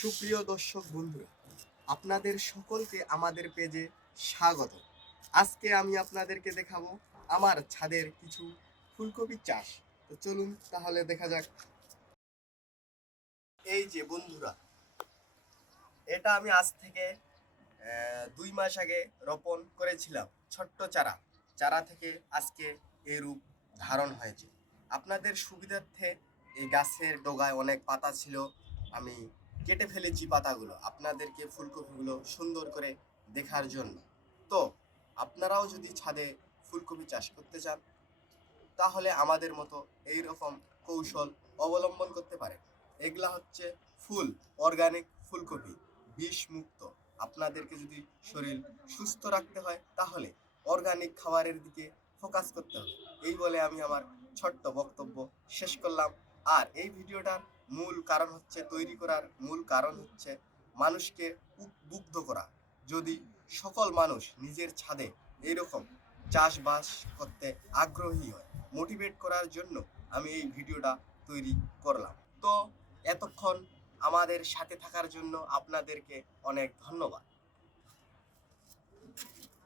সুপ্রিয় দর্শক বন্ধুরা, আপনাদের সকলকে আমাদের পেজে স্বাগত। আজকে আমি আপনাদেরকে দেখাবো আমার ছাদের কিছু ফুলকপি চাষ। তো চলুন তাহলে দেখা যাক। এই যে বন্ধুরা, এটা আমি আজ থেকে 2 মাস আগে রোপণ করেছিলাম। ছোট্ট চারা থেকে আজকে এই রূপ ধারণ হয়েছে। আপনাদের সুবিধার্থে এই গাছের ডগায় অনেক পাতা ছিল, আমি কেটে ফেলেছি পাতাগুলো আপনাদেরকে ফুলকপিগুলো সুন্দর করে দেখার জন্য। তো আপনারাও যদি ছাদে ফুলকপি চাষ করতে চান তাহলে আমাদের মতো এই রকম কৌশল অবলম্বন করতে পারেন। এগুলা হচ্ছে ফুল অর্গানিক ফুলকপি, বিষ মুক্ত। আপনাদেরকে যদি শরীর সুস্থ রাখতে হয় তাহলে অর্গানিক খাবারের দিকে ফোকাস করতে হবে। এই বলে আমি আমার ছোট্ট বক্তব্য শেষ করলাম। আর এই ভিডিওটার তৈরি করার মূল কারণ হচ্ছে মানুষকে উদ্বুদ্ধ করা। যদি সকল মানুষ নিজের ছাদে এইরকম চাষবাস করতে আগ্রহী হয়, মোটিভেট করার জন্য আমি এই ভিডিওটা তৈরি করলাম। তো এতক্ষণ আমাদের সাথে থাকার জন্য আপনাদেরকে অনেক ধন্যবাদ।